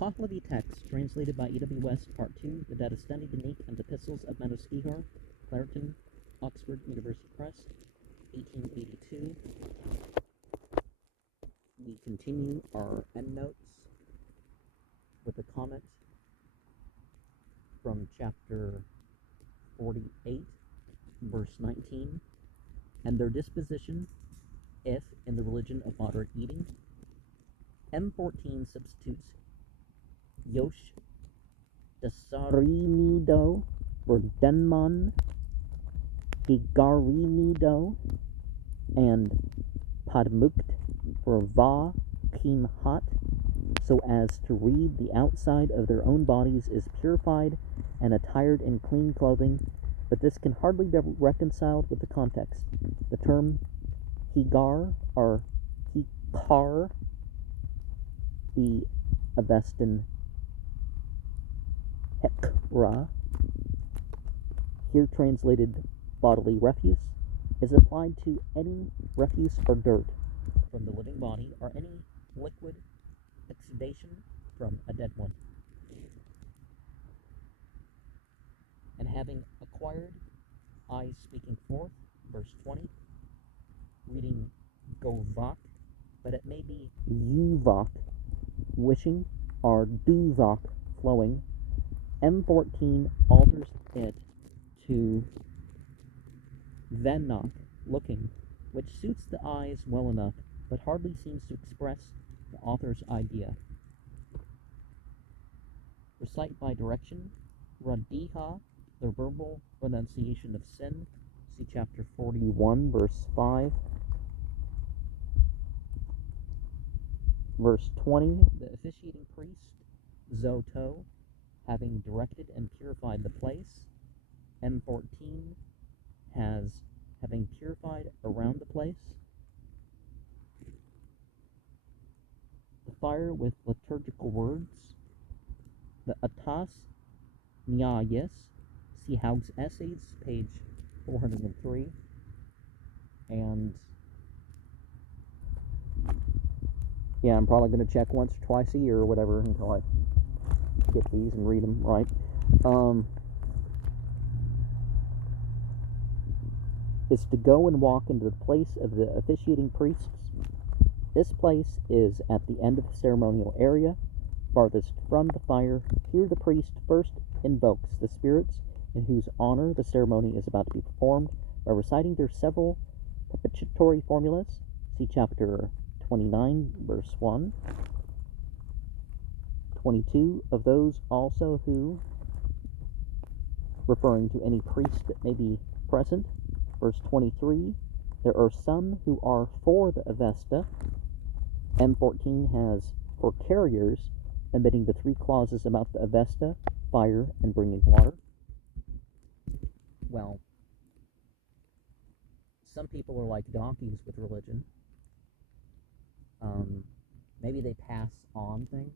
Pahlavi text, translated by E.W. West, Part 2, the Dadistani Dinik and Epistles of Manoskihar, Clareton, Oxford University Press, 1882. We continue our endnotes with a comment from chapter 48, verse 19, and their disposition, if in the religion of moderate eating. M14 substitutes Yosh Dasarinido for Denman, Higarinido, and Padmukt for Va Kimhat, so as to read the outside of their own bodies is purified and attired in clean clothing, but this can hardly be reconciled with the context. The term Higar or Hikar, the Avestan Hekra, here translated bodily refuse, is applied to any refuse or dirt from the living body or any liquid exudation from a dead one. And having acquired eyes speaking forth, verse 20, reading Govak, but it may be Yuvak, wishing, or Duvak, flowing. M14 alters it to Vennak, looking, which suits the eyes well enough, but hardly seems to express the author's idea. Recite by direction, Radiha, the verbal renunciation of sin. See chapter 41, verse 5. Verse 20, the officiating priest, Zoto, having directed and purified the place. M14 has having purified around the place. The fire with liturgical words. The Atas Nyayas, see Haug's Essays, page 403. And yeah, I'm probably going to check once or twice a year or whatever until I get these and read them right. Is to go and walk into the place of the officiating priests. This place is at the end of the ceremonial area, farthest from the fire. Here the priest first invokes the spirits in whose honor the ceremony is about to be performed by reciting their several propitiatory formulas. See chapter 29, verse 1. 22, of those also who, referring to any priest that may be present. Verse 23, there are some who are for the Avesta. M14 has for carriers, omitting the three clauses about the Avesta, fire, and bringing water. Well, some people are like donkeys with religion. Maybe they pass on things,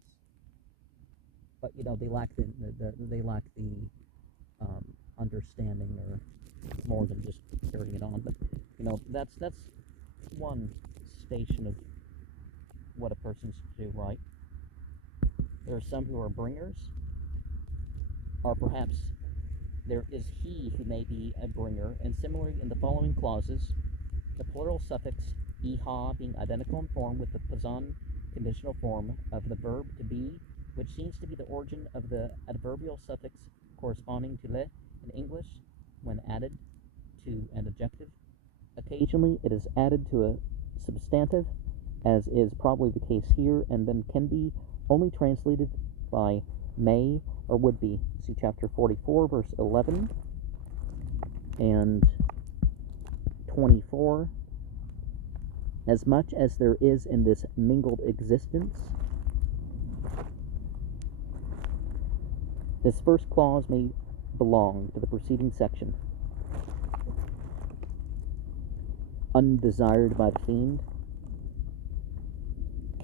but they lack the understanding, or more than just carrying it on. But that's one station of what a person's to do, right? There are some who are bringers, or perhaps there is he who may be a bringer, and similarly in the following clauses, the plural suffix iha being identical in form with the Pazan conditional form of the verb to be, which seems to be the origin of the adverbial suffix corresponding to le in English when added to an adjective. Occasionally it is added to a substantive, as is probably the case here, and then can be only translated by may or would be. See chapter 44, verse 11 and 24. As much as there is in this mingled existence, this first clause may belong to the preceding section. Undesired by the fiend.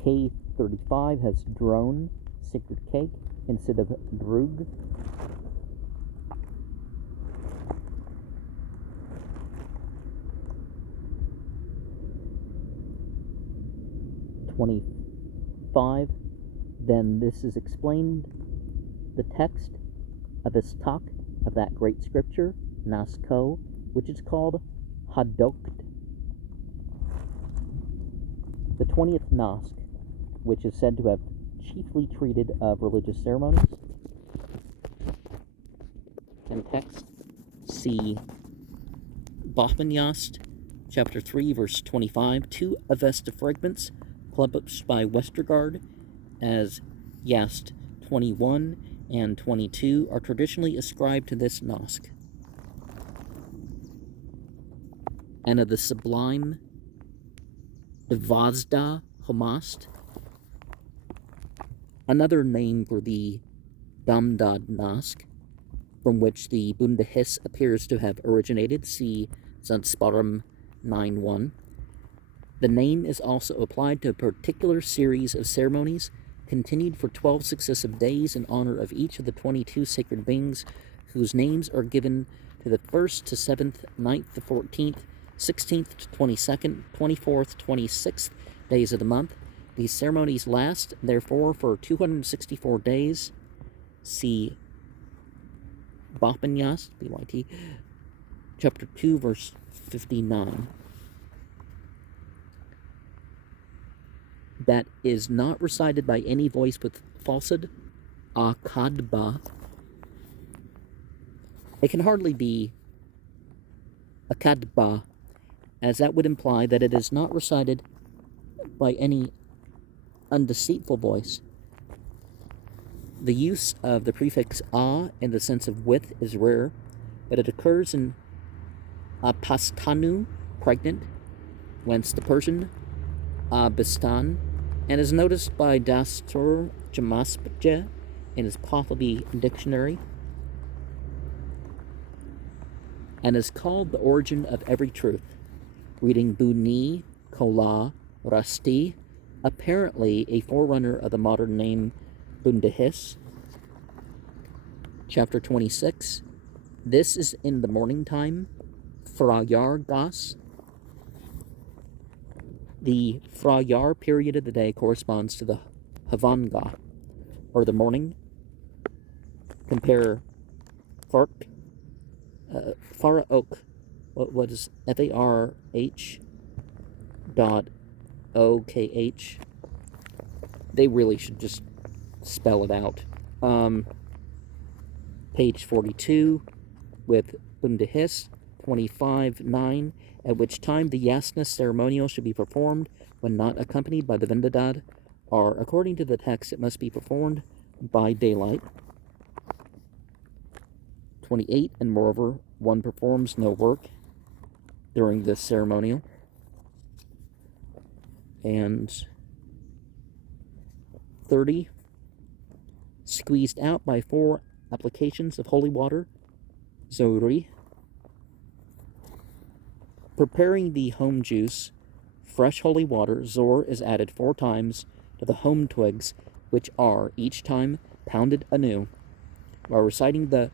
K35 has drone, sacred cake, instead of drug. then this is explained the text of this talk of that great scripture, Nasko, which is called Hadokt. The 20th Nask, which is said to have chiefly treated of religious ceremonies. And text, see Bachmann-Yast, chapter 3, verse 25. Two Avesta fragments, published by Westergaard as Yast 21 and 22, are traditionally ascribed to this Nask. And of the sublime Vazda Homast, another name for the Damdad Nask, from which the Bundahis appears to have originated, see Zandsparum 9.1. The name is also applied to a particular series of ceremonies continued for 12 successive days in honor of each of the 22 sacred beings, whose names are given to the 1st to 7th, 9th to 14th, 16th to 22nd, 24th, 26th days of the month. These ceremonies last, therefore, for 264 days. See Bachmann-Yast, BYT, chapter 2, verse 59. That is not recited by any voice with falsehood, akadba. It can hardly be akadba, as that would imply that it is not recited by any undeceitful voice. The use of the prefix a in the sense of with is rare, but it occurs in apastanu, pregnant, whence the Persian abistan, and is noticed by Dastur Jamaspje in his Pahlavi dictionary, and is called the origin of every truth. Reading Buni, Kola, Rasti, apparently a forerunner of the modern name Bundahis. Chapter 26. This is in the morning time, Frayargas. The Frayar period of the day corresponds to the Havanga, or the morning. Compare Farah-ok, what is F-A-R-H dot O-K-H. They really should just spell it out. Page 42, with Bundahis 25.9, at which time the Yasna ceremonial should be performed when not accompanied by the Vendadad, or, according to the text, it must be performed by daylight. 28, and moreover, one performs no work during this ceremonial. And 30, squeezed out by 4 applications of holy water, Zori. Preparing the home juice, fresh holy water, Zor is added 4 times to the home twigs, which are, each time, pounded anew, while reciting the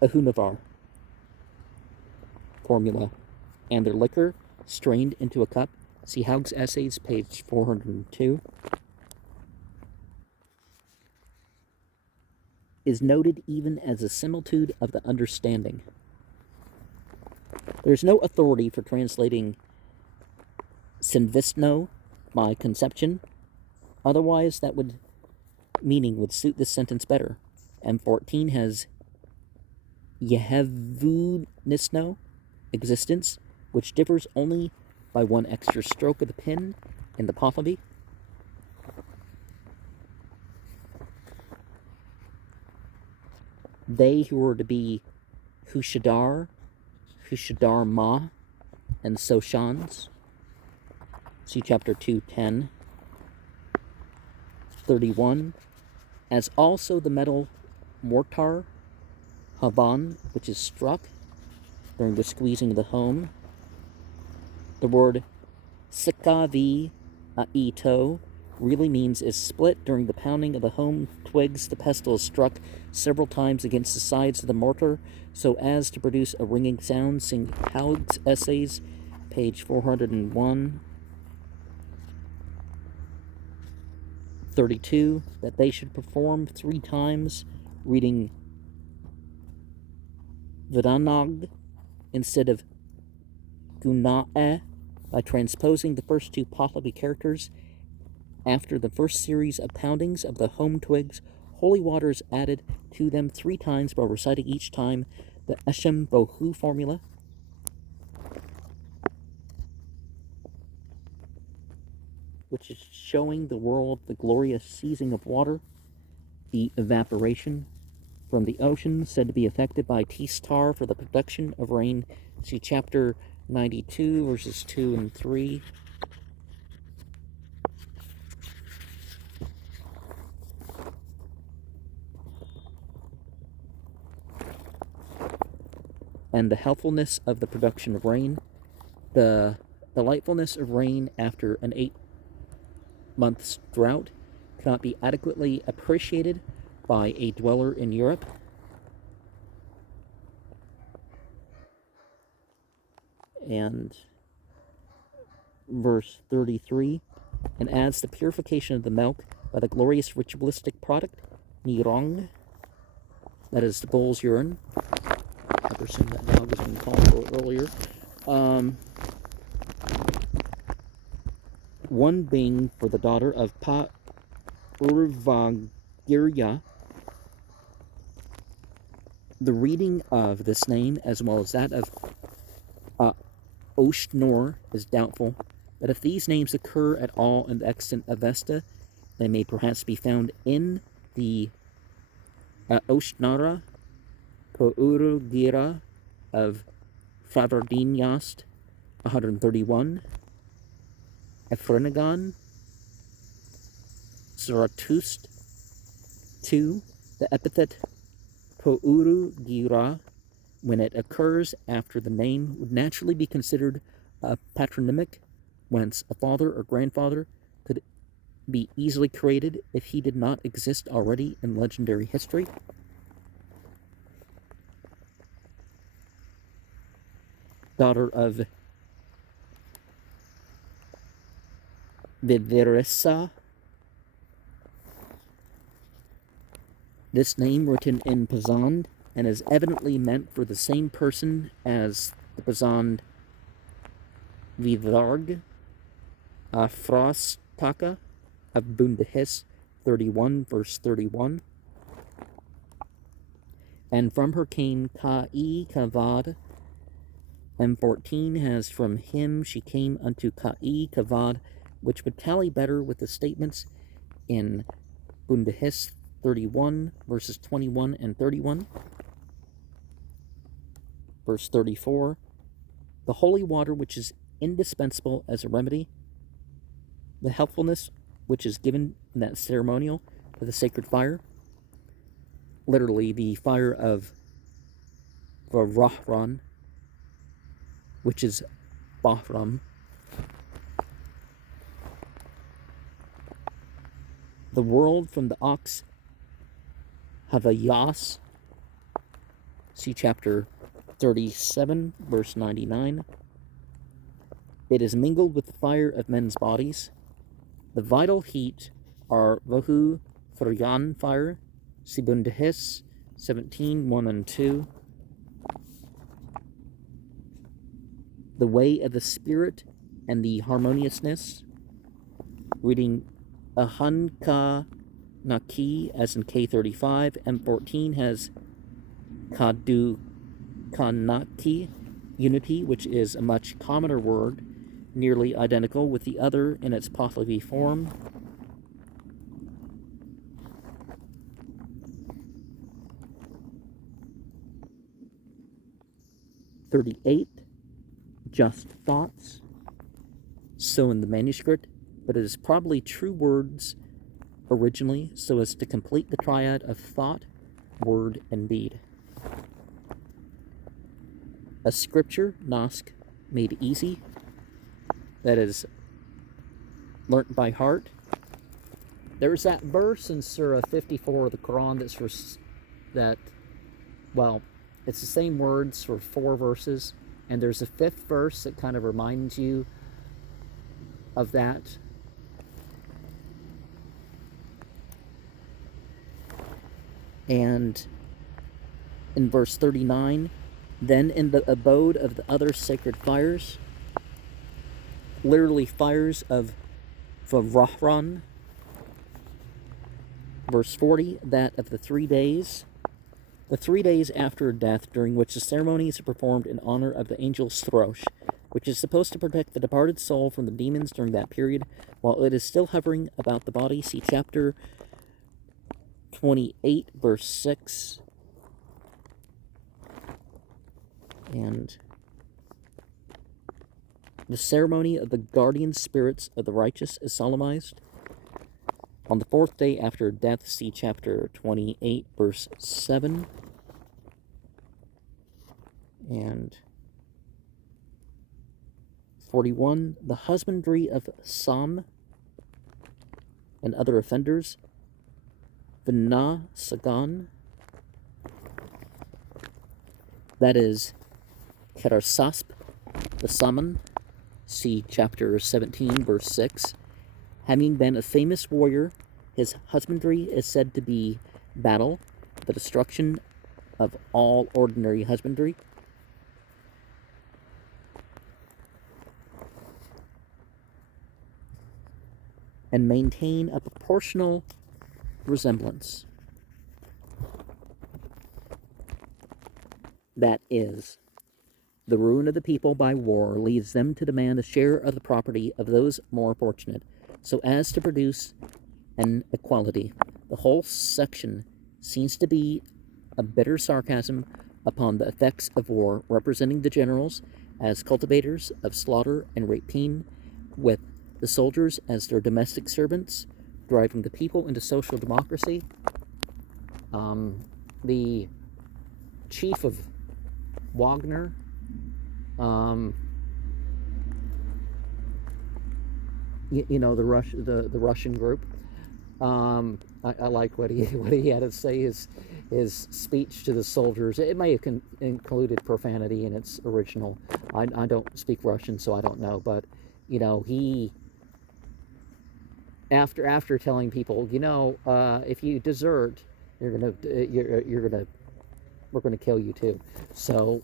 Ahunavar formula, and their liquor strained into a cup. See Haug's Essays, page 402. Is noted even as a similitude of the understanding. There is no authority for translating Sinvisno by conception, otherwise that meaning would suit this sentence better. M14 has Yehevunisno, existence, which differs only by 1 extra stroke of the pen in the Pahlavi. They who were to be Hushadar, Ma, and Soshans. See chapter 2:10. 31. As also the metal mortar, Havan, which is struck during the squeezing of the home. The word Sikavi Aito really means is split during the pounding of the home twigs. The pestle is struck several times against the sides of the mortar so as to produce a ringing sound. See Haug's Essays, page 401. 32, that they should perform 3 times, reading Vidanag instead of Guna'e by transposing the first 2 Pahlavi characters. After the first series of poundings of the home twigs, holy water is added to them 3 times while reciting each time the Eshem Bohu formula. Which is showing the world the glorious seizing of water, the evaporation from the ocean, said to be affected by T-star for the production of rain. See chapter 92, verses 2 and 3. And the healthfulness of the production of rain, the delightfulness of rain after an 8 months drought cannot be adequately appreciated by a dweller in Europe. And verse 33, and adds the purification of the milk by the glorious ritualistic product, Nirong, that is the bull's urine. I presume that dog was being called for earlier. One being for the daughter of Urvagirya. The reading of this name, as well as that of Oshnor, is doubtful, but if these names occur at all in the extant Avesta, they may perhaps be found in the Oshnara Pourugira of Favardinyast 131, Ephrenagon, Zarathustra 2, the epithet Pourugira, when it occurs after the name, would naturally be considered a patronymic, whence a father or grandfather could be easily created if he did not exist already in legendary history. Daughter of Vivirissa. This name written in Pazand and is evidently meant for the same person as the Pazand Vivarg, Frostaka of Bundahis 31, verse 31. And from her came Ka'i Kavad. M14 has from him she came unto Ka'i Kavad, which would tally better with the statements in Bundahis 31, verses 21 and 31. Verse 34, the holy water which is indispensable as a remedy, the helpfulness which is given in that ceremonial for the sacred fire, literally the fire of Varahran, which is Bahram. The world from the ox Havayas, see chapter 37, verse 99. It is mingled with the fire of men's bodies. The vital heat are Vahu Furyan fire, Sibundahis 17, 1 and 2. The way of the spirit and the harmoniousness, reading Ahanka Naki as in K35, M14 has Kadu Kanaki, unity, which is a much commoner word, nearly identical with the other in its Pahlavi form. (38) Just thoughts, so in the manuscript, but it is probably true words originally, so as to complete the triad of thought, word, and deed. A scripture, Nask, made easy, that is learnt by heart. There's that verse in Surah 54 of the Quran that's for that, well, it's the same words for 4 verses, and there's a 5th verse that kind of reminds you of that. And in verse 39, then in the abode of the other sacred fires, literally fires of Varahran. Verse 40, that of the 3 days after death, during which the ceremonies are performed in honor of the angel Strosh, which is supposed to protect the departed soul from the demons during that period, while it is still hovering about the body. See chapter 28, verse 6. And the ceremony of the guardian spirits of the righteous is solemnized on the 4th day after death. See chapter 28, verse 7. And 41, the husbandry of Sam and other offenders, Vina Sagan, that is, Kerarsasp, the Saman, see chapter 17, verse 6. Having been a famous warrior, his husbandry is said to be battle, the destruction of all ordinary husbandry. And maintain a proportional resemblance. That is, the ruin of the people by war leads them to demand a share of the property of those more fortunate, so as to produce an equality. The whole section seems to be a bitter sarcasm upon the effects of war, representing the generals as cultivators of slaughter and rapine, with the soldiers as their domestic servants, driving the people into social democracy. The chief of Wagner, the Russian group. I liked what he had to say. His speech to the soldiers. It may have included profanity in its original. I don't speak Russian, so I don't know. But he, after telling people, if you desert, we're gonna kill you too. So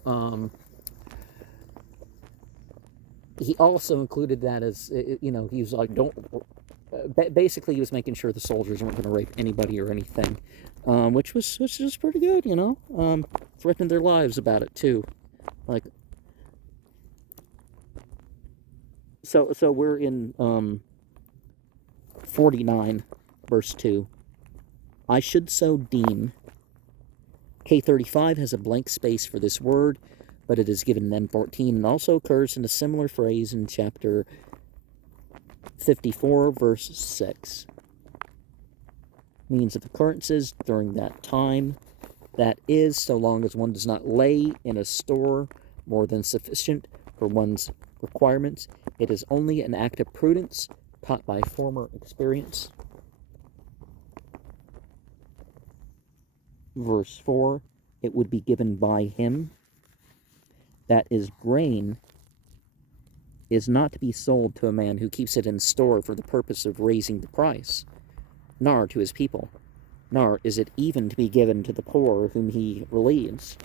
he also included that as he was like, basically he was making sure the soldiers weren't going to rape anybody or anything, which was pretty good. Threatened their lives about it too. Like, so we're in 49, verse 2. I should so deem. K35 has a blank space for this word, but it is given in M14 and also occurs in a similar phrase in chapter 54, verse 6. Means of occurrences during that time, that is, so long as one does not lay in a store more than sufficient for one's requirements. It is only an act of prudence taught by former experience. Verse 4, it would be given by him. That is, grain is not to be sold to a man who keeps it in store for the purpose of raising the price, nor to his people, nor is it even to be given to the poor whom he relieves,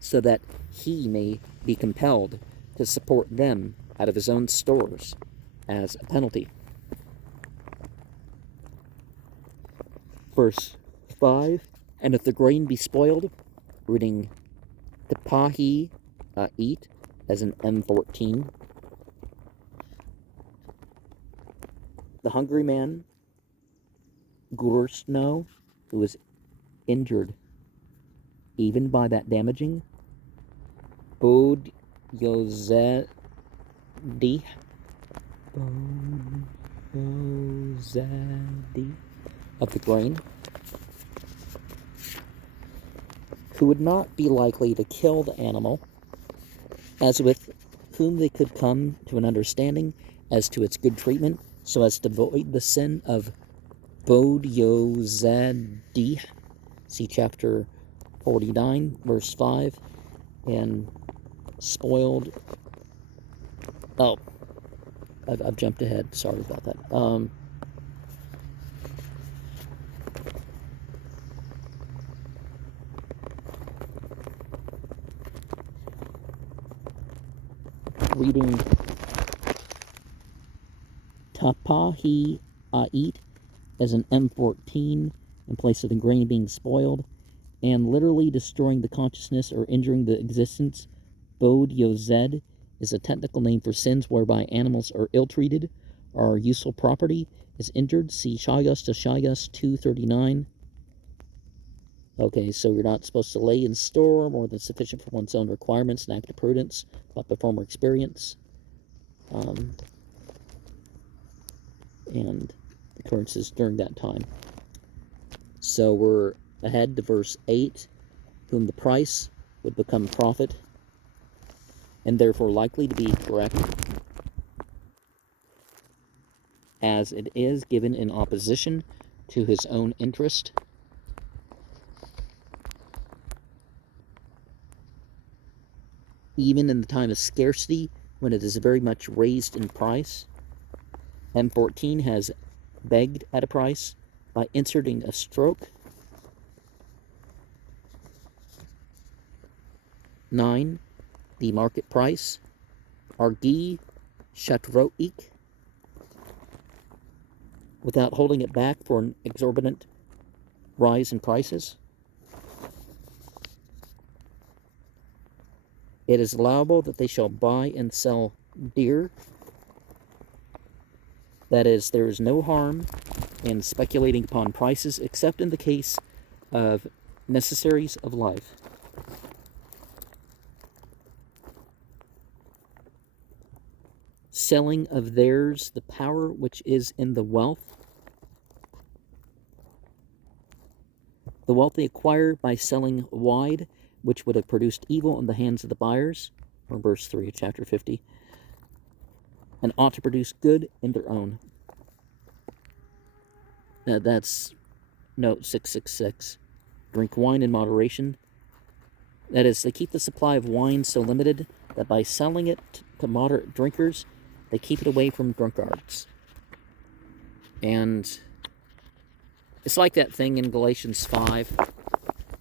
so that he may be compelled to support them out of his own stores as a penalty. Verse 5, and if the grain be spoiled, reading Tapahi eat as in M14. The hungry man, Gursno, who was injured even by that damaging, Bod Yozedi, of the grain, who would not be likely to kill the animal, as with whom they could come to an understanding as to its good treatment, so as to avoid the sin of Bodyozadi. See chapter 49, verse 5, and spoiled. Oh, I've jumped ahead. Sorry about that. And reading Tapahi Ait as an M14 in place of the grain being spoiled, and literally destroying the consciousness or injuring the existence. Bod Yozed is a technical name for sins whereby animals are ill-treated or useful property is injured. See Shagas to Shagas 239. Okay, so you're not supposed to lay in store more than sufficient for one's own requirements, an act of prudence, about the former experience, and occurrences during that time. So we're ahead to verse 8, whom the price would become profit, and therefore likely to be correct, as it is given in opposition to his own interest. Even in the time of scarcity, when it is very much raised in price, M14 has begged at a price by inserting a stroke. 9. The market price, Argi Shatroik, without holding it back for an exorbitant rise in prices. It is allowable that they shall buy and sell dear. That is, there is no harm in speculating upon prices except in the case of necessaries of life. Selling of theirs the power which is in the wealth. The wealth they acquire by selling wide, which would have produced evil in the hands of the buyers, or verse 3 of chapter 50, and ought to produce good in their own. Now that's note 666. Drink wine in moderation. That is, they keep the supply of wine so limited that by selling it to moderate drinkers, they keep it away from drunkards. And it's like that thing in Galatians 5.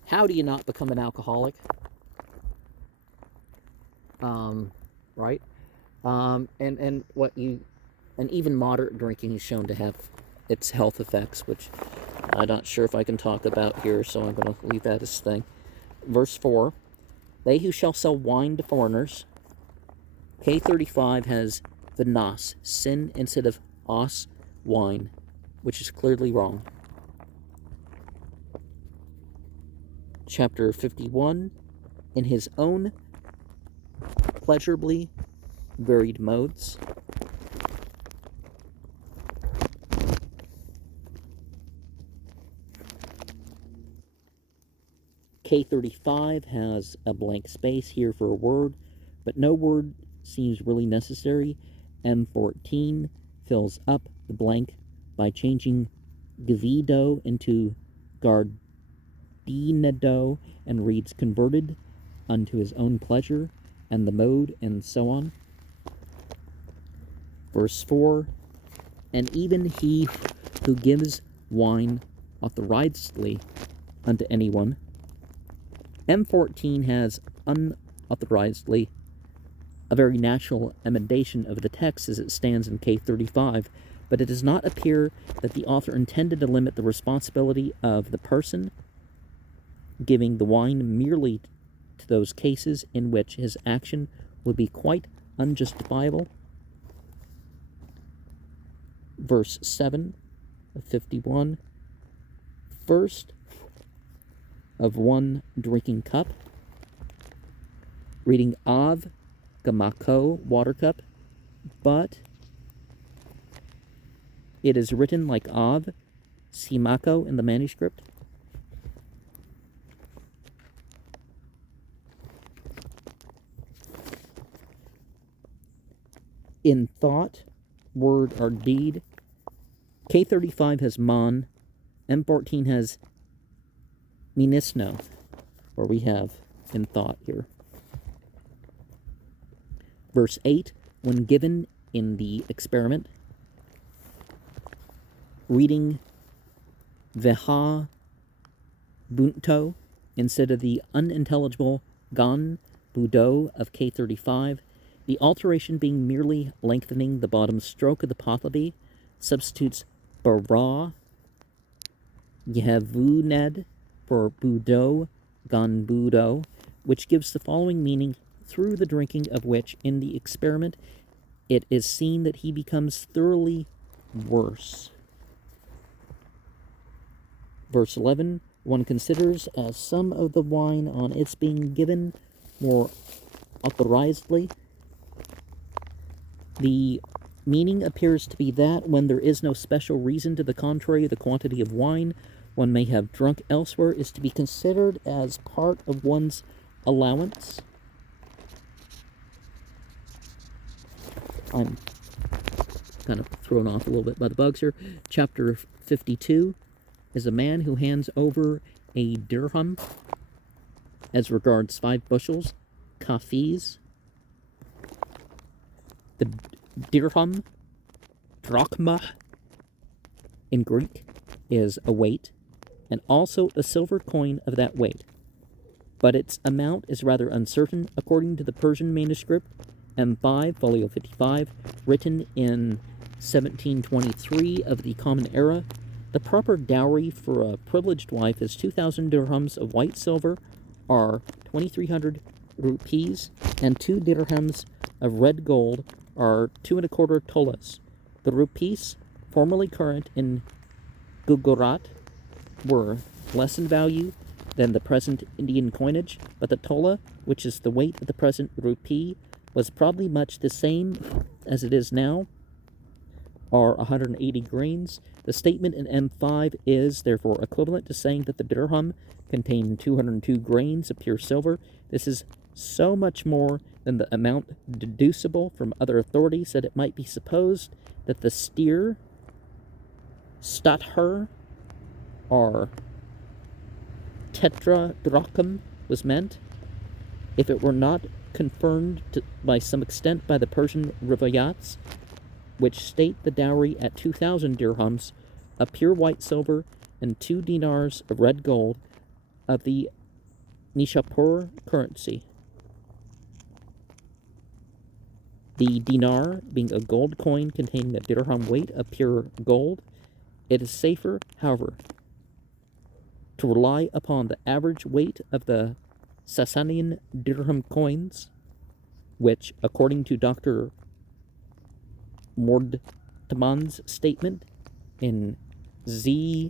How do you not become an alcoholic? Right? And even moderate drinking is shown to have its health effects, which I'm not sure if I can talk about here, so I'm going to leave that as a thing. Verse 4, they who shall sell wine to foreigners. K35 has vinas, sin, instead of os, wine, which is clearly wrong. Chapter 51, in his own pleasurably varied modes. K35 has a blank space here for a word, but no word seems really necessary. M14 fills up the blank by changing Gvido into Gardinado and reads converted unto his own pleasure, and the mode, and so on. Verse 4, and even he who gives wine authorizedly unto anyone. M14 has unauthorizedly, a very natural emendation of the text as it stands in K35, but it does not appear that the author intended to limit the responsibility of the person giving the wine merely to those cases in which his action would be quite unjustifiable. Verse 7 of 51, first of one drinking cup, reading Av Gamako, water cup, but it is written like Av Simako in the manuscript. In thought, word, or deed, K35 has mon, M14 has minisno, or we have in thought here. Verse 8, when given in the experiment, reading Veha Bunto instead of the unintelligible Gan Budo of K35, The alteration being merely lengthening the bottom stroke of the Pahlavi substitutes bara Yehevuned for budo ganbudo, which gives the following meaning, through the drinking of which in the experiment it is seen that he becomes thoroughly worse. Verse 11, one considers as some of the wine on its being given more authorizedly. The meaning appears to be that when there is no special reason to the contrary, the quantity of wine one may have drunk elsewhere is to be considered as part of one's allowance. I'm kind of thrown off a little bit by the bugs here. Chapter 52 is a man who hands over a dirham as regards 5 bushels, kafis. The dirham, drachma, in Greek, is a weight, and also a silver coin of that weight. But its amount is rather uncertain. According to the Persian manuscript, M5, folio 55, written in 1723 of the Common Era, the proper dowry for a privileged wife is 2,000 dirhams of white silver, or 2,300 rupees, and 2 dirhams of red gold, are 2¼ tolas. The rupees, formerly current in Gujarat, were less in value than the present Indian coinage, but the tola, which is the weight of the present rupee, was probably much the same as it is now, or 180 grains. The statement in M5 is, therefore, equivalent to saying that the dirham contained 202 grains of pure silver. This is so much more than the amount deducible from other authorities that it might be supposed that the steer, stathur, or tetradrachm was meant, if it were not confirmed by some extent by the Persian rivayats, which state the dowry at 2,000 dirhams of pure white silver and 2 dinars of red gold of the Nishapur currency. The dinar being a gold coin containing a dirham weight of pure gold, it is safer, however, to rely upon the average weight of the Sasanian dirham coins, which, according to Dr. Mordtaman's statement in ZDMG,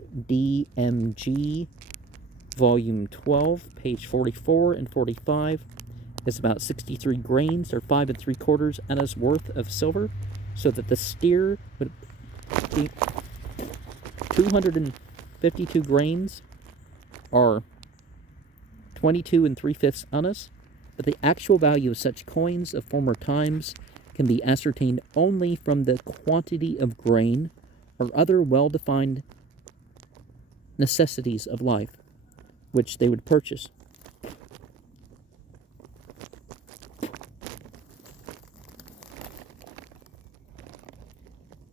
Volume 12, page 44 and 45, is about 63 grains, or 5 3/4 annas worth of silver, so that the steer would be 252 grains, or 22 3/5 annas. But the actual value of such coins of former times can be ascertained only from the quantity of grain or other well-defined necessities of life, which they would purchase.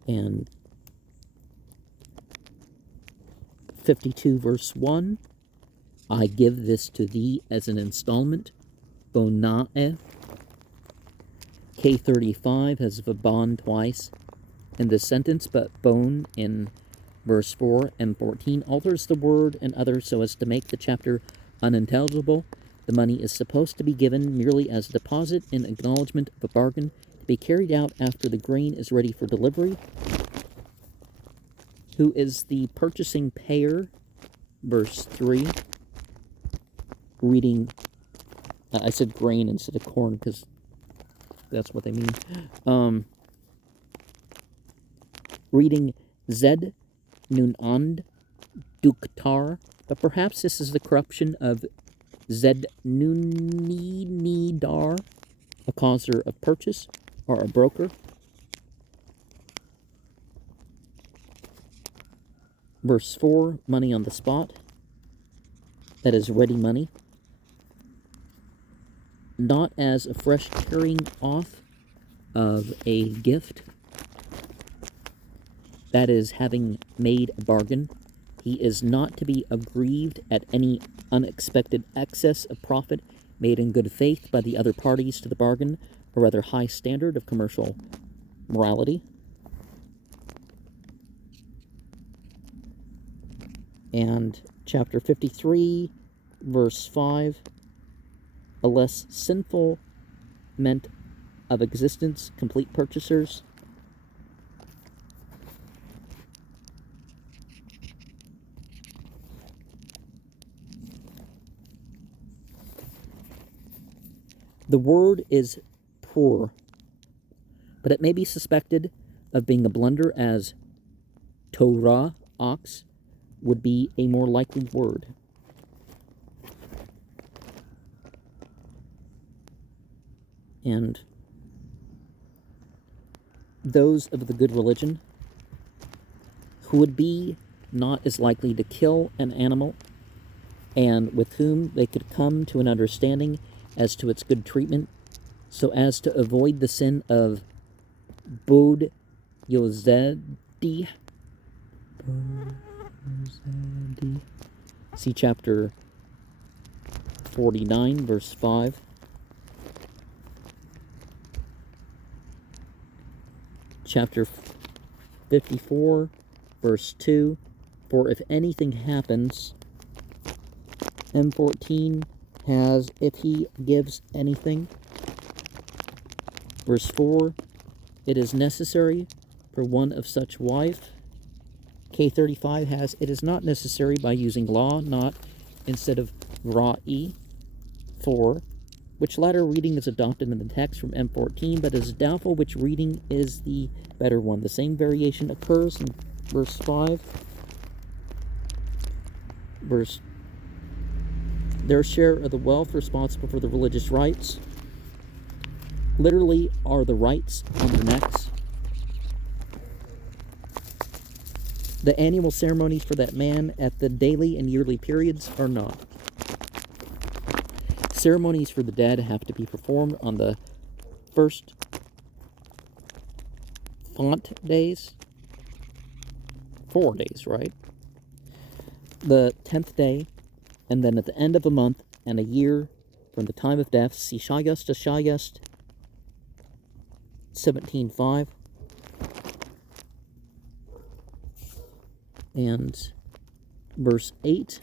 And 52 verse 1, I give this to thee as an installment, bona'e. K35 has vaban twice in this sentence, but bon in verse 4 and 14 alters the word and others so as to make the chapter unintelligible. The money is supposed to be given merely as a deposit in acknowledgement of a bargain to be carried out after the grain is ready for delivery. Who is the purchasing payer? Verse 3. Reading, I said grain instead of corn because that's what they mean. Reading Zed Nunand Duktar, but perhaps this is the corruption of Zed Nuninidar, a causer of purchase or a broker. Verse 4, money on the spot, that is ready money, not as a fresh carrying off of a gift, that is, having made a bargain. He is not to be aggrieved at any unexpected excess of profit made in good faith by the other parties to the bargain, a rather high standard of commercial morality. And chapter 53, verse 5, a less sinful meant of existence, complete purchasers. The word is poor, but it may be suspected of being a blunder, as Torah, ox, would be a more likely word. And those of the good religion who would be not as likely to kill an animal, and with whom they could come to an understanding as to its good treatment, so as to avoid the sin of Bod Yozedi. See chapter 49, verse 5. Chapter 54, verse 2. For if anything happens, M14 has if he gives anything. Verse 4, it is necessary for one of such wife. K35 has it is not necessary by using law, not instead of ra'i. 4, which latter reading is adopted in the text from M14, but it is doubtful which reading is the better one. The same variation occurs in verse 5. Their share of the wealth responsible for the religious rites literally are the rights on their necks. The annual ceremonies for that man at the daily and yearly periods are not. Ceremonies for the dead have to be performed on the first font days. 4 days, right? The 10th day, and then at the end of a month and a year from the time of death. See Shayust to Shayust 17:5. And verse 8.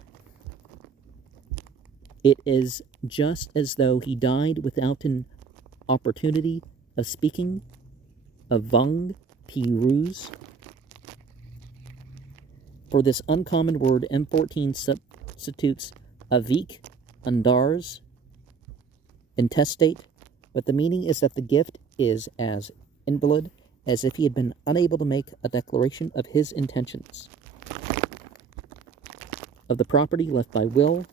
It is just as though he died without an opportunity of speaking, of vang piruz. For this uncommon word, M14 substitutes avik, andars, intestate, but the meaning is that the gift is as invalid as if he had been unable to make a declaration of his intentions. Of the property left by will,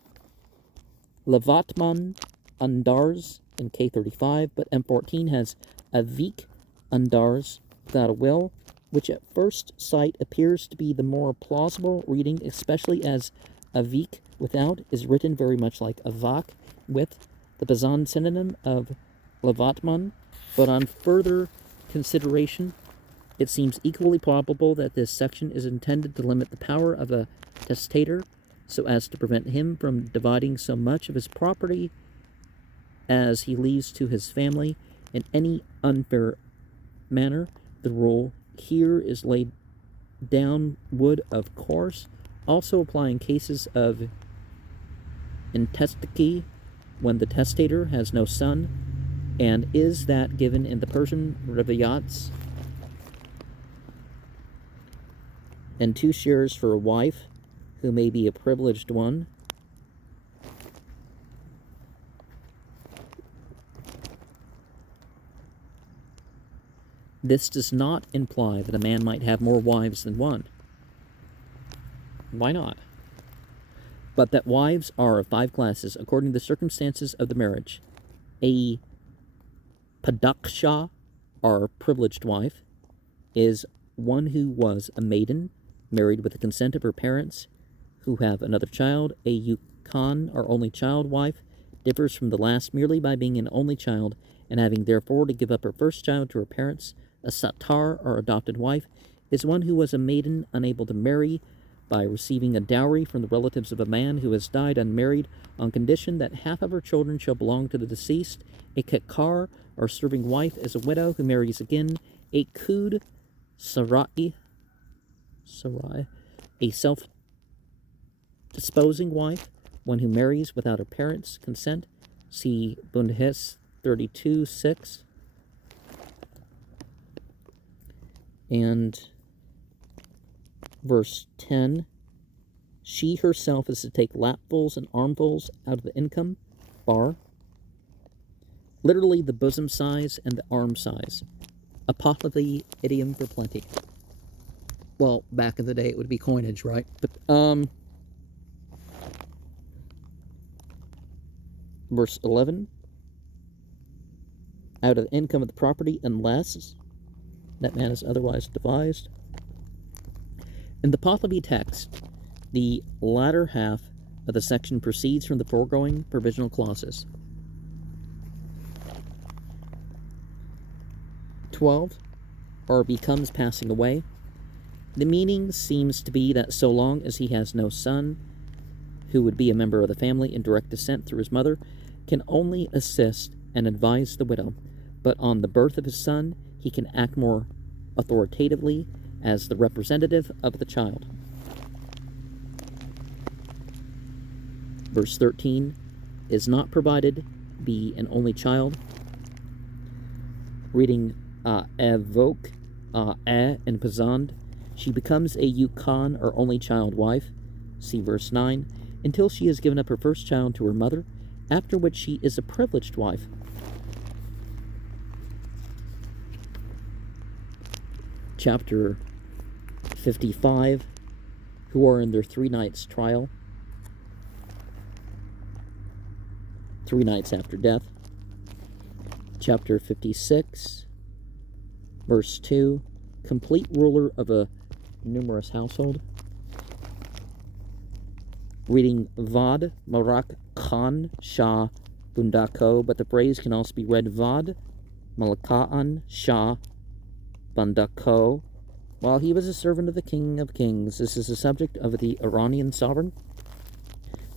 Levatman andars in K35, but M14 has avik andars without a will, which at first sight appears to be the more plausible reading, especially as avik without is written very much like avak with, the Bazan synonym of Levatman, but on further consideration, it seems equally probable that this section is intended to limit the power of a testator so as to prevent him from dividing so much of his property as he leaves to his family in any unfair manner. The rule here is laid down would, of course, also apply in cases of intestacy when the testator has no son, and is that given in the Persian rivayats, and 2 shares for a wife who may be a privileged one. This does not imply that a man might have more wives than one. Why not? But that wives are of 5 classes according to the circumstances of the marriage. A padaksha, or privileged wife, is one who was a maiden, married with the consent of her parents, who have another child. A yukon, or only child wife, differs from the last merely by being an only child, and having therefore to give up her first child to her parents. A satar, or adopted wife, is one who was a maiden, unable to marry, by receiving a dowry from the relatives of a man who has died unmarried on condition that half of her children shall belong to the deceased, a kekar, or serving wife, as a widow who marries again, a kud sarai, a self-disposing wife, one who marries without her parents' consent. See Bundhes 32:6. And verse 10, she herself is to take lapfuls and armfuls out of the income, bar, literally the bosom size and the arm size. A Pahlavi idiom for plenty. Well, back in the day it would be coinage, right? But, verse 11, out of the income of the property, unless that man is otherwise devised. In the Pahlavi text, the latter half of the section proceeds from the foregoing provisional clauses. 12, or becomes passing away. The meaning seems to be that so long as he has no son, who would be a member of the family in direct descent through his mother, can only assist and advise the widow, but on the birth of his son, he can act more authoritatively as the representative of the child. Verse 13, is not provided be an only child. Reading evok and pazand, she becomes a yukon or only child wife. See verse 9, until she has given up her first child to her mother, after which she is a privileged wife. Chapter 55, who are in their 3 nights trial, 3 nights after death. Chapter 56, verse 2, complete ruler of a numerous household. Reading Vad Marak Khan Shah Bundako, but the phrase can also be read Vad Malakaan Shah Bundako, while he was a servant of the King of Kings. This is the subject of the Iranian sovereign,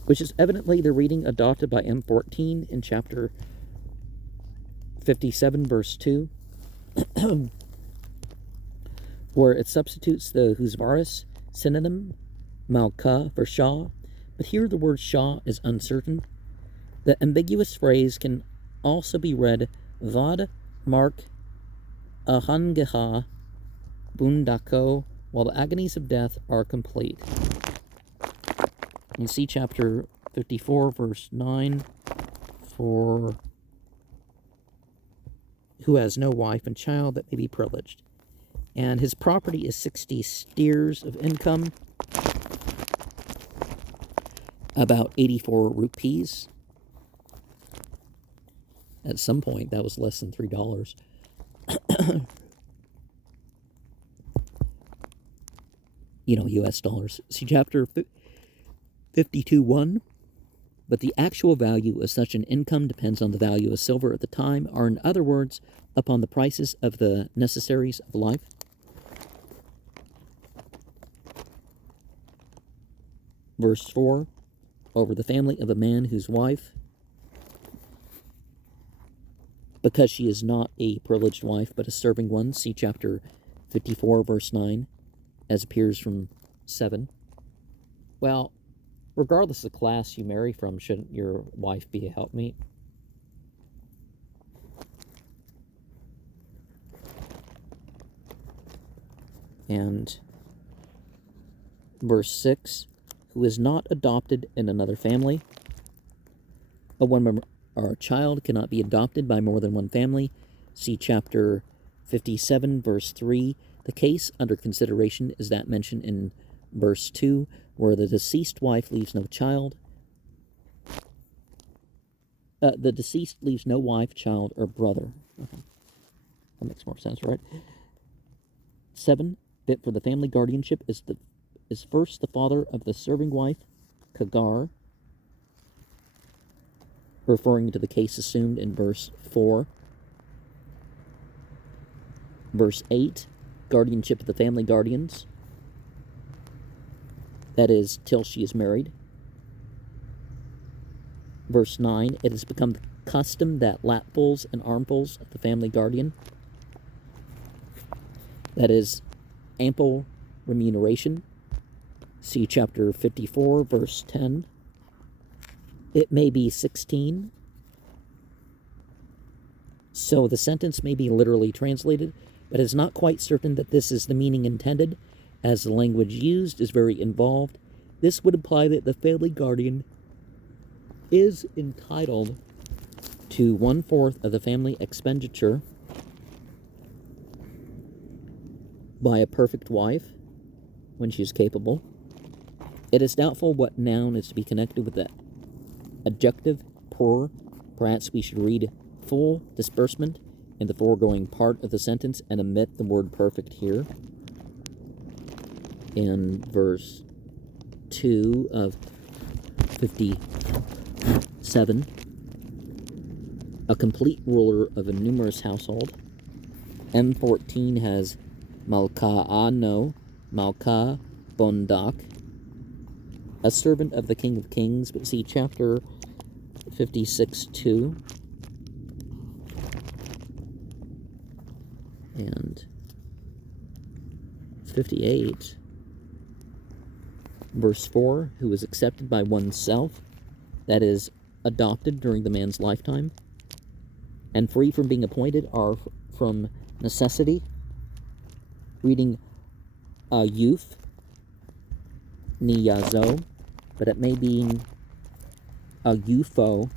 which is evidently the reading adopted by M14 in chapter 57, verse 2, where it substitutes the Huzvaris synonym Malka for Shah, but here the word Shah is uncertain. The ambiguous phrase can also be read Vad Mark Ahangeha Bundako, while the agonies of death are complete. You see chapter 54, verse 9, for who has no wife and child that may be privileged. And his property is 60 steers of income, about 84 rupees. At some point, that was less than $3. US dollars. See chapter 52:1. But the actual value of such an income depends on the value of silver at the time, or in other words, upon the prices of the necessaries of life. Verse 4, over the family of a man whose wife, because she is not a privileged wife but a serving one, see chapter 54, verse 9, as appears from 7. Well, regardless of the class you marry from, shouldn't your wife be a helpmeet? And verse 6, who is not adopted in another family. A one member or a child cannot be adopted by more than one family. See chapter 57, verse 3. The case under consideration is that mentioned in verse 2, where the deceased wife leaves no child. The deceased leaves no wife, child, or brother. Okay. That makes more sense, right? 7, fit for the family guardianship is first the father of the serving wife, Kagar, referring to the case assumed in verse 4. Verse 8, guardianship of the family guardians. that is, till she is married. Verse 9, it has become the custom that lapfuls and armfuls of the family guardian, that is, ample remuneration. See chapter 54, verse 10. It may be 16. So the sentence may be literally translated, but it's not quite certain that this is the meaning intended, as the language used is very involved. This would imply that the family guardian is entitled to 1/4 of the family expenditure by a perfect wife when she is capable. It is doubtful what noun is to be connected with that adjective, poor. Perhaps we should read full disbursement in the foregoing part of the sentence and omit the word perfect here. In verse 2 of 57, a complete ruler of a numerous household. M14 has Malka Malka Bondak, a servant of the King of Kings, but see chapter 56:2. And 58, verse 4, who is accepted by oneself, that is, adopted during the man's lifetime, and free from being appointed are from necessity. Reading a youth, niyazo, but it may be a eupho,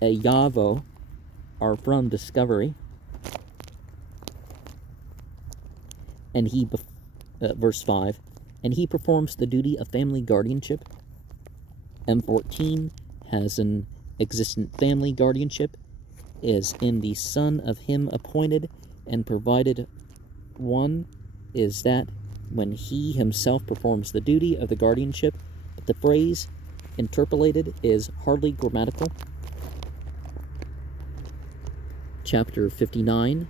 a yavo, are from discovery. And he, verse 5, and he performs the duty of family guardianship. M14 has an existent family guardianship, is in the son of him appointed and provided. One is that when he himself performs the duty of the guardianship, but the phrase interpolated is hardly grammatical. Chapter 59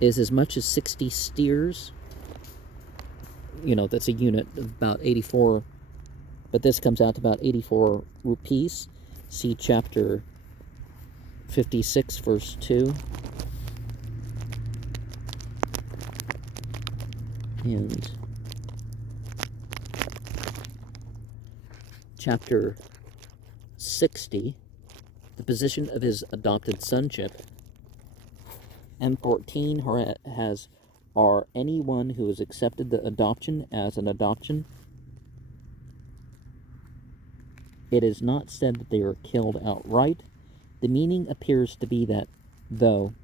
is as much as 60 steers. That's a unit of about 84, but this comes out to about 84 rupees. See chapter 56, verse 2. And chapter 60, the position of his adopted sonship. M14 has are anyone who has accepted the adoption as an adoption. It is not said that they are killed outright. The meaning appears to be that, though,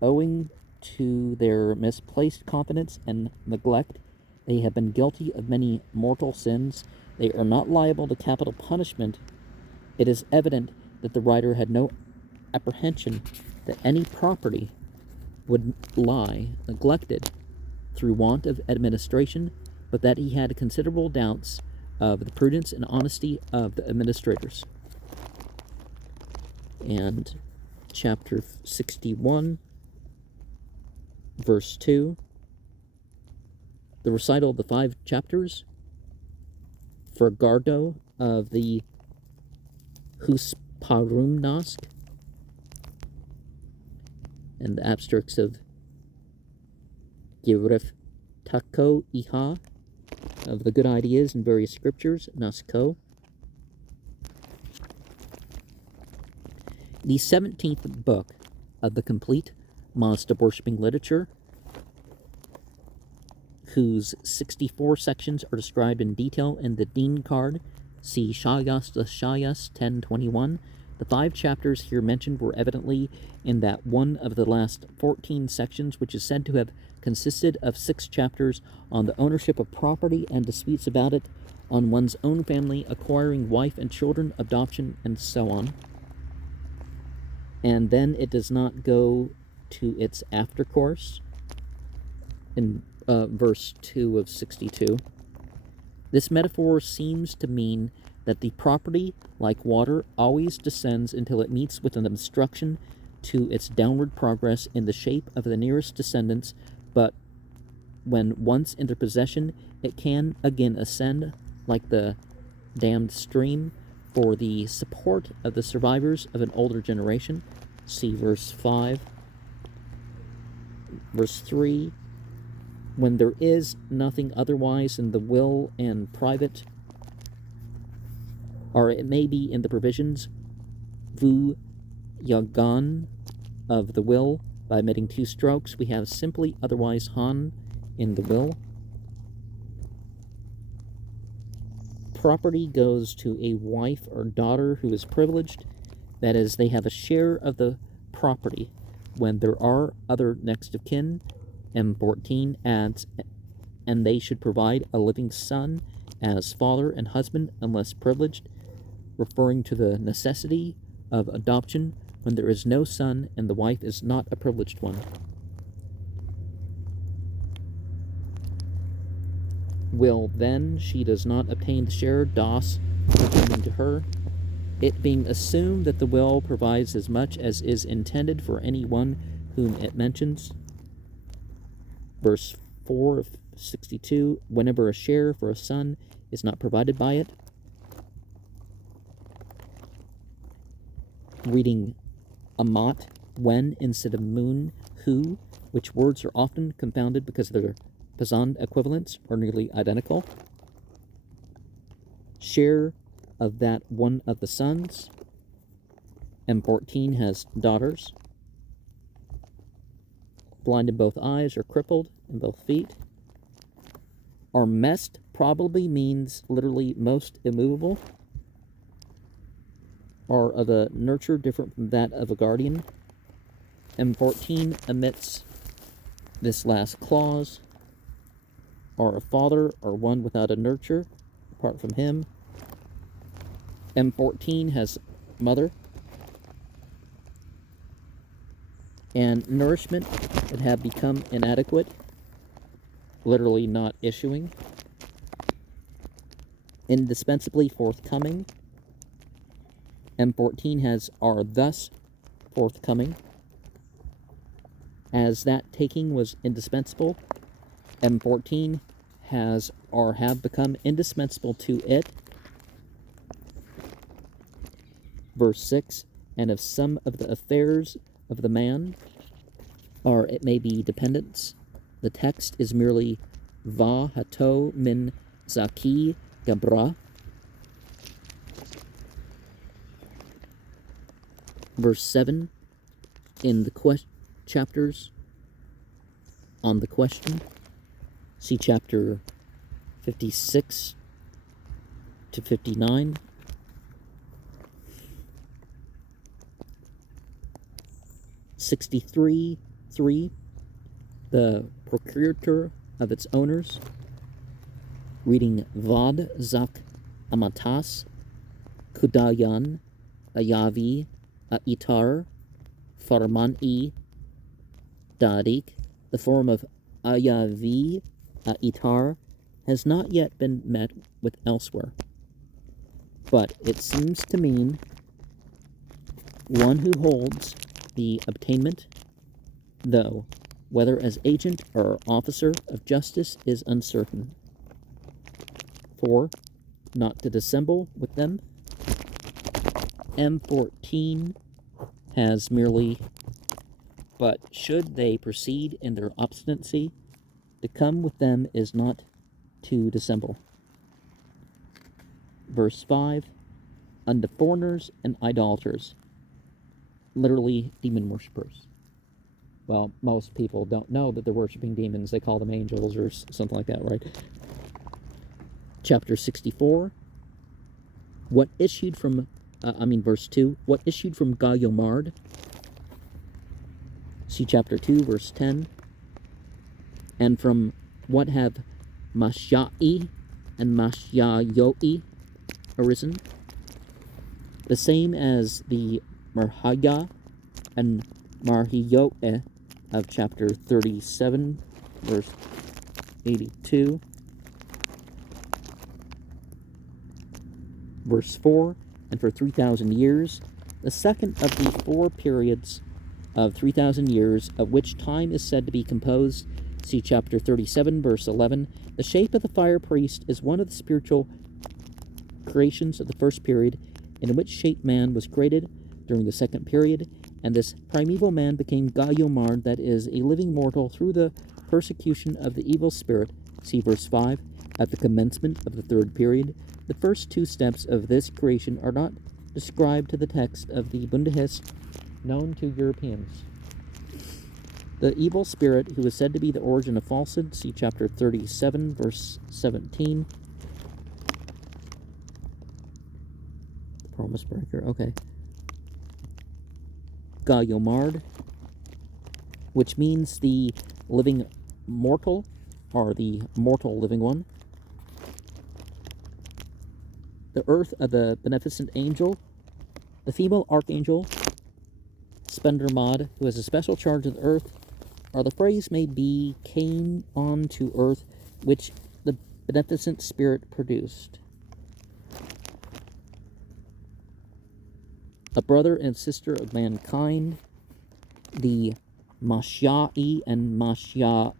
owing to their misplaced confidence and neglect, they have been guilty of many mortal sins, they are not liable to capital punishment. It is evident that the writer had no apprehension that any property would lie neglected through want of administration, but that he had considerable doubts of the prudence and honesty of the administrators. And chapter 61, verse 2, the recital of the 5 chapters for Gardo of the Husparumnask, and the abstracts of Girif Tako Iha, of the good ideas in various scriptures, Nasko. The 17th book of the complete monster worshipping literature, whose 64 sections are described in detail in the Deen card, see Shayas the Shayas 1021. The 5 chapters here mentioned were evidently in that one of the last 14 sections, which is said to have consisted of 6 chapters on the ownership of property and disputes about it, on one's own family, acquiring wife and children, adoption, and so on. And then it does not go to its aftercourse in verse 2 of 62. This metaphor seems to mean that the property, like water, always descends until it meets with an obstruction to its downward progress in the shape of the nearest descendants, but when once in their possession, it can again ascend like the dammed stream, for the support of the survivors of an older generation. See verse 5. Verse 3. When there is nothing otherwise in the will and private, or it may be in the provisions, vu yagan, of the will, by omitting 2 strokes, we have simply otherwise han in the will. Property goes to a wife or daughter who is privileged, that is, they have a share of the property when there are other next of kin. M14 adds, and they should provide a living son as father and husband unless privileged, referring to the necessity of adoption when there is no son and the wife is not a privileged one. Will then she does not obtain the share das pertaining to her, it being assumed that the will provides as much as is intended for any one whom it mentions. Verse 4 of 62, whenever a share for a son is not provided by it. Reading amat, when, instead of moon, who, which words are often confounded because their Pazand equivalents are nearly identical. Share of that one of the sons. M14 has daughters. Blind in both eyes or crippled in both feet. Armest probably means literally most immovable, or of a nurture different from that of a guardian. M14 omits this last clause, or a father or one without a nurture apart from him. M14 has mother, and nourishment that have become inadequate, literally not issuing. Indispensably forthcoming. M14 has are thus forthcoming. As that taking was indispensable, M14 has or have become indispensable to it. Verse 6, and of some of the affairs of the man, or it may be dependents. The text is merely va hato min zaki gabra. Verse 7, in the chapters on the question, see chapter 56 to 59. (63) 3, the procurator of its owners. Reading vad zak amatas kudayan ayavi aitar farman-i dadik. The form of ayavi aitar has not yet been met with elsewhere, but it seems to mean one who holds the obtainment, though whether as agent or officer of justice is uncertain. 4, not to dissemble with them. M14 has merely, but should they proceed in their obstinacy, to come with them is not to dissemble. Verse 5, unto foreigners and idolaters, literally demon worshippers. Well, most people don't know that they're worshiping demons. They call them angels or something like that, right? Chapter 64, what issued from, verse 2, what issued from Gayomard. See chapter 2, verse 10. And from what have Mashyai and Mashyayoi arisen, the same as the Marhaya and Marhiyoe of chapter 37, verse 82. Verse 4, and for 3,000 years, the second of the 4 periods of 3,000 years, of which time is said to be composed. See chapter 37, verse 11. The shape of the fire priest is one of the spiritual creations of the first period, in which shape man was created during the second period, and this primeval man became Gayomard, that is, a living mortal through the persecution of the evil spirit. See verse 5. At the commencement of the third period, the first two steps of this creation are not described to the text of the Bundahis known to Europeans. The evil spirit, who is said to be the origin of falsehood, see chapter 37, verse 17. The promise breaker, okay. Gayomard, which means the living mortal, or the mortal living one. The earth of the beneficent angel, the female archangel, Spendermod, who has a special charge of the earth, or the phrase may be, came on to earth, which the beneficent spirit produced. A brother and sister of mankind, the Mashyai and Mashyayoi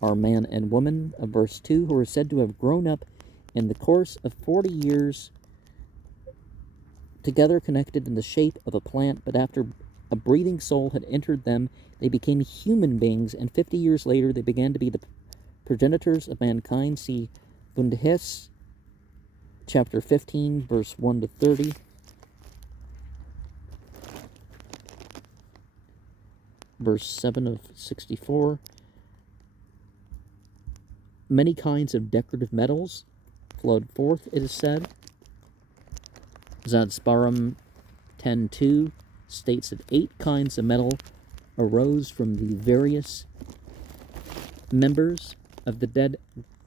are man and woman of verse 2, who are said to have grown up in the course of 40 years together, connected in the shape of a plant, but after a breathing soul had entered them, they became human beings, and 50 years later they began to be the progenitors of mankind. See Bundahis, chapter 15, verse 1 to 30. Verse 7 of 64. Many kinds of decorative metals flowed forth, it is said. Zadsparum 10.2 states that 8 kinds of metal arose from the various members of the dead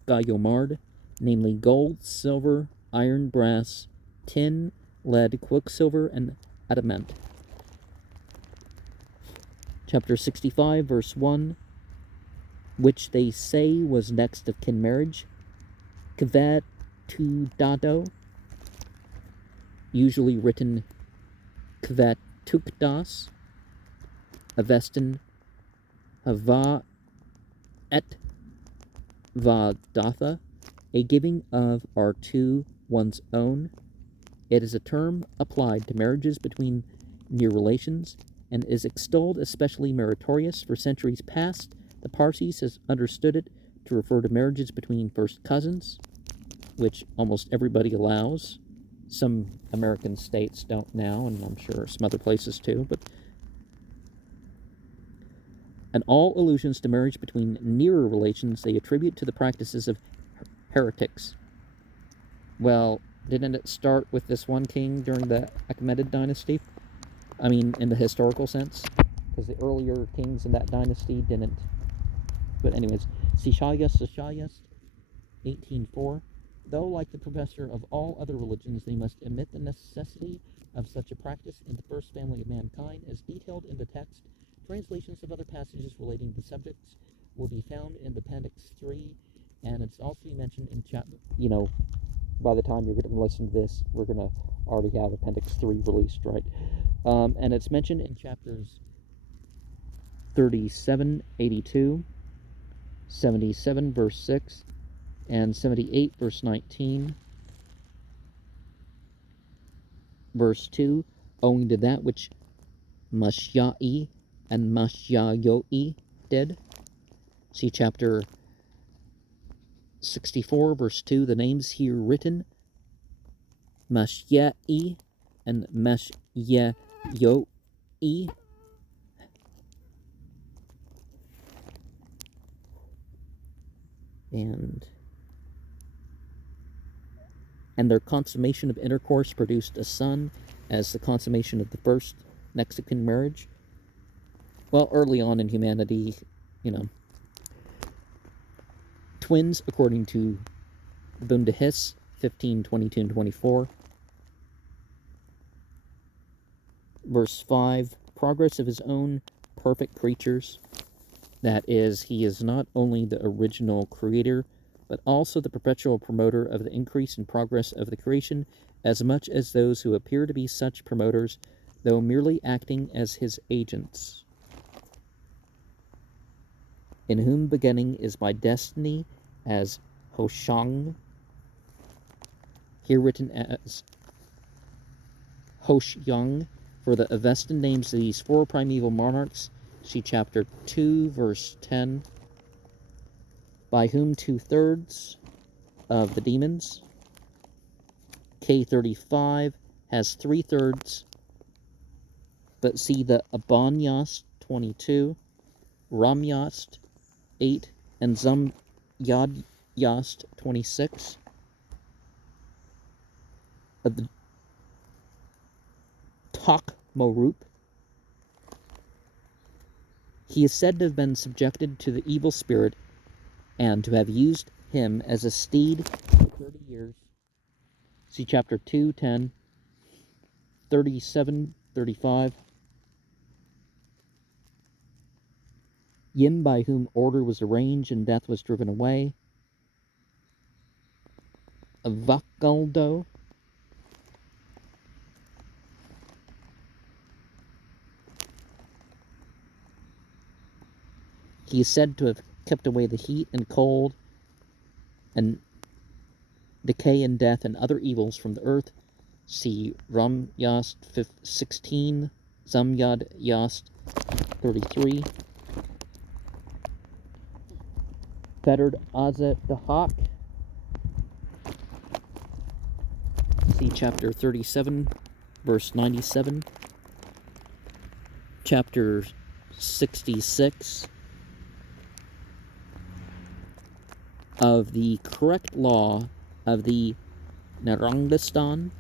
Gayomard, namely gold, silver, iron, brass, tin, lead, quicksilver, and adamant. Chapter 65, verse 1, which they say was next of kin marriage, Kvetudado, usually written Kvetukdas, Avestan Hava et Vadatha, a giving of or to one's own. It is a term applied to marriages between near relations, and is extolled especially meritorious. For centuries past, the Parsis has understood it to refer to marriages between first cousins, which almost everybody allows. Some American states don't now, and I'm sure some other places too, and all allusions to marriage between nearer relations they attribute to the practices of heretics. Well, didn't it start with this one king during the Achaemenid dynasty? I mean, in the historical sense, because the earlier kings in that dynasty didn't. But anyways, Sishayas, 18.4. Though, like the professor of all other religions, they must admit the necessity of such a practice in the first family of mankind, as detailed in the text, translations of other passages relating to subjects will be found in Appendix 3, and it's also mentioned in chapter, by the time you're going to listen to this, we're going to already have Appendix 3 released, right? And it's mentioned in chapters 37, 82, 77, verse 6, and 78, verse 19. Verse 2, owing to that which Mashyai and Mashyayoi did. See chapter 64, verse 2, the names here written, Mashyai and Mashyayoi, and their consummation of intercourse produced a son as the consummation of the first next of kin marriage. Well, early on in humanity, twins, according to Bundahis 15, 22, and 24. Verse 5, progress of his own perfect creatures. That is, he is not only the original creator, but also the perpetual promoter of the increase and progress of the creation, as much as those who appear to be such promoters, though merely acting as his agents. In whom beginning is by destiny as Hoshang, here written as Hosh Young. For the Avestan names of these four primeval monarchs, see chapter 2, verse 10, by whom 2/3 of the demons. K35 has 3/3, but see the Abanyast 22, Ramyast 8, and Zamyadyast 26 of the Takmorup. He is said to have been subjected to the evil spirit and to have used him as a steed for 30 years. See chapter 2, 10, 37, 35. Yim, by whom order was arranged and death was driven away. Vakaldo. He is said to have kept away the heat and cold and decay and death and other evils from the earth. See Ramyast 16, Zamyadyast 33. Fettered Azet Dahak. See chapter 37, verse 97. Chapter 66 of the correct law of the Narangistan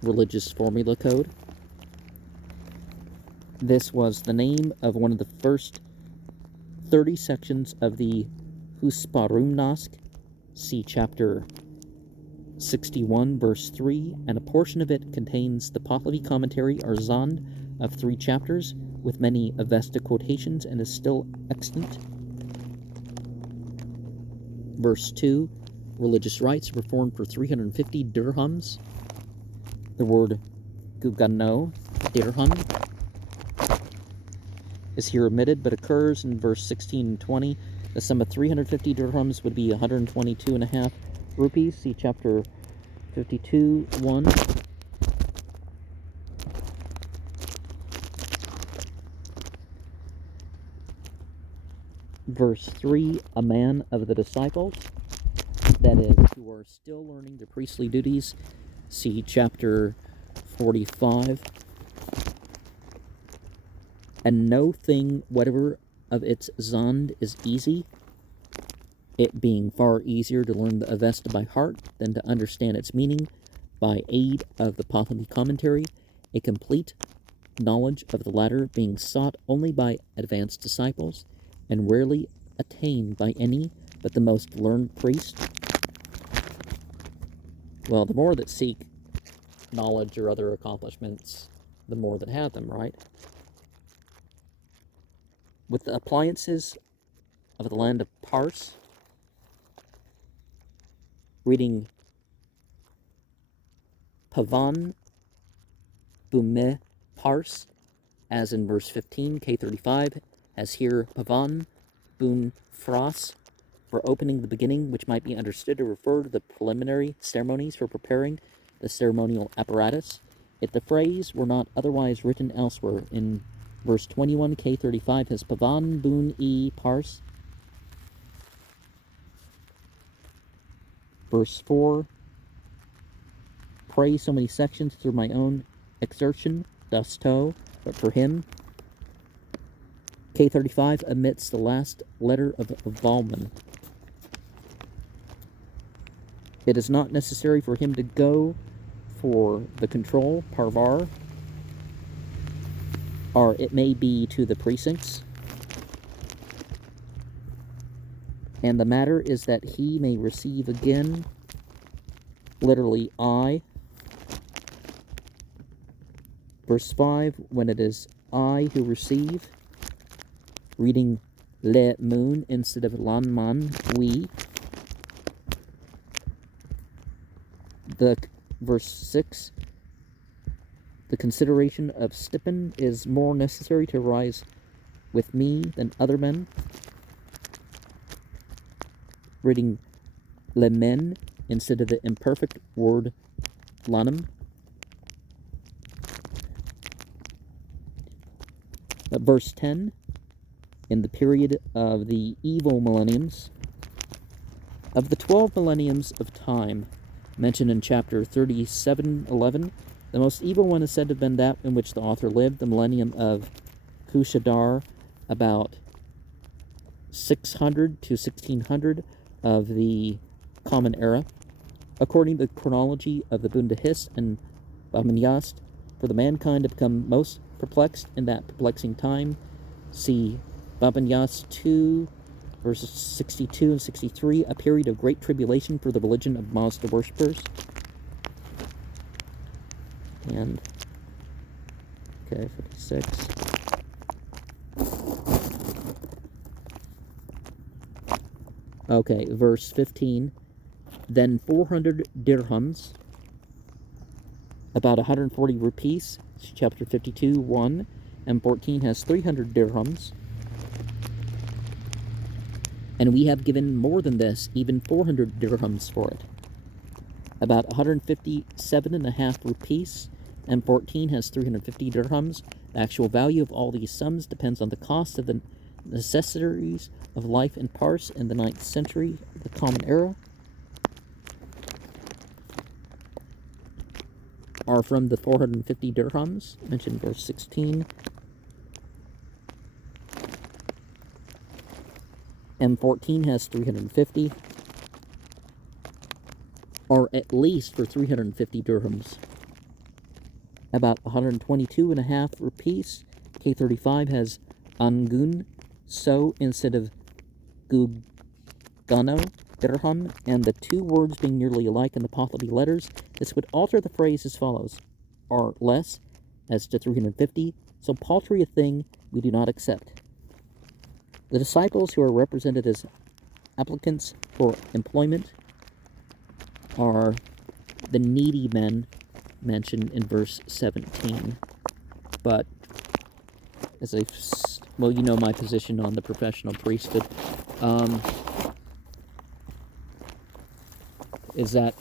religious formula code. This was the name of one of the first 30 sections of the Husparumnask, see chapter 61, verse 3, and a portion of it contains the Pahlavi commentary or Zand of 3 chapters, with many Avesta quotations, and is still extant. Verse 2, religious rites performed for 350 dirhams. The word Gugano, dirham, is here omitted, but occurs in verse 16 and 20. The sum of 350 dirhams would be 122.5 rupees. See chapter 52, 1. Verse 3, a man of the disciples, that is, who are still learning their priestly duties. See chapter 45. And no thing whatever of its Zand is easy, it being far easier to learn the Avesta by heart than to understand its meaning by aid of the Pahlavi commentary, a complete knowledge of the latter being sought only by advanced disciples, and rarely attained by any but the most learned priest. Well, the more that seek knowledge or other accomplishments, the more that have them, right? With the appliances of the land of Pars, reading Pavan Bume Pars, as in verse 15, K35, as here Pavan Bun Fras, for opening the beginning, which might be understood to refer to the preliminary ceremonies for preparing the ceremonial apparatus, if the phrase were not otherwise written elsewhere. In verse 21, K35 has Pavan Bun E Pars. Verse 4, pray so many sections through my own exertion, thus toe, but for him. K35 omits the last letter of Valman. It is not necessary for him to go for the control, Parvar, or it may be to the precincts. And the matter is that he may receive again, literally I. Verse 5, when it is I who receive, reading le moon instead of lan man, we. The verse 6, the consideration of Stipen is more necessary to rise with me than other men. Reading le men instead of the imperfect word lanum. Verse 10, in the period of the evil millenniums, of the 12 millenniums of time mentioned in chapter 37:11, the most evil one is said to have been that in which the author lived, the millennium of Kushadar, about 600 to 1600 of the Common Era. According to the chronology of the Bundahist and Bamanyast, for the mankind to become most perplexed in that perplexing time, see Bamanyast 2, verses 62 and 63, a period of great tribulation for the religion of Mazda worshippers. And, okay, 56. Okay, verse 15. Then 400 dirhams, about 140 rupees, chapter 52, 1, and 14 has 300 dirhams. And we have given more than this, even 400 dirhams for it. About 157.5 rupees, and 14 has 350 dirhams. The actual value of all these sums depends on the cost of the necessaries of life in Pars in the 9th century, the Common Era, are from the 450 dirhams, mentioned in verse 16. M14 has 350, or at least for 350 dirhams. About 122.5 rupees. K35 has Angun, so instead of Gugano, dirham, and the two words being nearly alike in the Pahlavi letters, this would alter the phrase as follows: are less, as to 350, so paltry a thing we do not accept. The disciples who are represented as applicants for employment are the needy men mentioned in verse 17. But as well, you know my position on the professional priesthood, is that,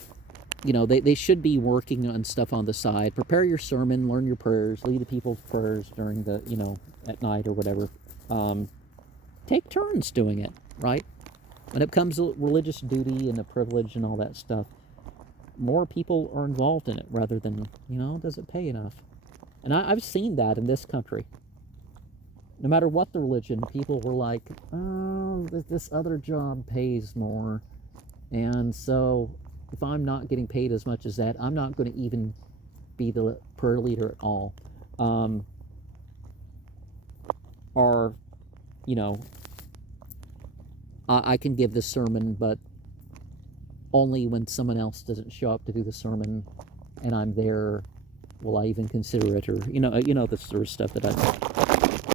you know, they should be working on stuff on the side. Prepare your sermon, learn your prayers, lead the people's prayers during the, you know, at night or whatever. Take turns doing it, right? When it comes to religious duty and a privilege and all that stuff, more people are involved in it rather than, you know, does it pay enough? And I've seen that in this country. No matter what the religion, people were like, oh, this other job pays more. And so if I'm not getting paid as much as that, I'm not going to even be the prayer leader at all. Or, you know, I can give the sermon, but only when someone else doesn't show up to do the sermon and I'm there will I even consider it, or, you know the sort of stuff that